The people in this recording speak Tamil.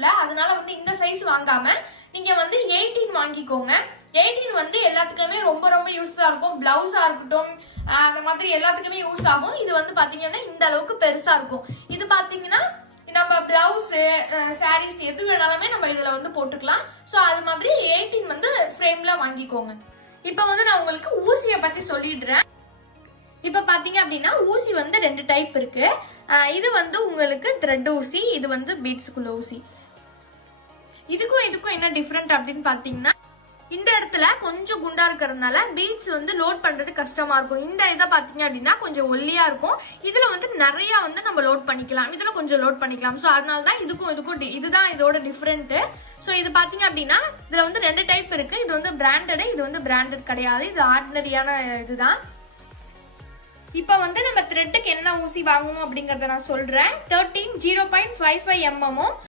இல்ல, அதனால வந்து இந்த சைஸ் வாங்காம நீங்க வந்து 18 வாங்கிக்கோங்க. 18 வந்து எல்லாத்துக்குமே ரொம்ப ரொம்ப யூஸ்ஃபுல்லா இருக்கும். பிளவுஸா இருக்கட்டும், அந்த மாதிரி எல்லாத்துக்குமே யூஸ் ஆகும். இது வந்து பாத்தீங்கன்னா இந்த அளவுக்கு பெருசா இருக்கும். இது பாத்தீங்கன்னா நம்ம பிளவுஸ், சாரீஸ் எது வேணாலுமே நம்ம இதுல வந்து போட்டுக்கலாம். சோ அது மாதிரி 18 வந்து ஃப்ரேம்ல வாங்கிக்கோங்க. இப்ப வந்து நான் உங்களுக்கு ஊசியை பத்தி சொல்லிடுறேன். இப்ப பாத்தீங்க அப்படின்னா ஊசி வந்து 2 டைப் இருக்கு. இது வந்து உங்களுக்கு த்ரெட் ஊசி, இது வந்து பீட்ஸுக்குள்ள ஊசி. இதுக்கும் என்ன டிஃபரெண்ட் அப்படின்னு பாத்தீங்கன்னா, இந்த இடத்துல கொஞ்சம் குண்டா இருக்கிறதுனால பீட்ஸ் வந்து லோட் பண்றது கஷ்டமா இருக்கும். இந்த இதை பாத்தீங்க அப்படின்னா கொஞ்சம் ஒல்லியா இருக்கும். இதுல வந்து நிறைய வந்து நம்ம லோட் பண்ணிக்கலாம், இதுல கொஞ்சம் லோட் பண்ணிக்கலாம். ஸோ அதனாலதான் இதுக்கும் இதுதான் இதோட டிஃபரெண்ட். ஸோ இது பாத்தீங்க அப்படின்னா இதுல வந்து 2 டைப் இருக்கு. இது வந்து பிராண்டட், இது வந்து பிராண்டட் கிடையாது. இது ஆர்டினரியான இதுதான். இப்ப வந்து நம்ம த்ரெட்டுக்கு என்ன ஊசி வாங்கணும் அப்படிங்கறத நான் சொல்றேன். 13 0.55 mm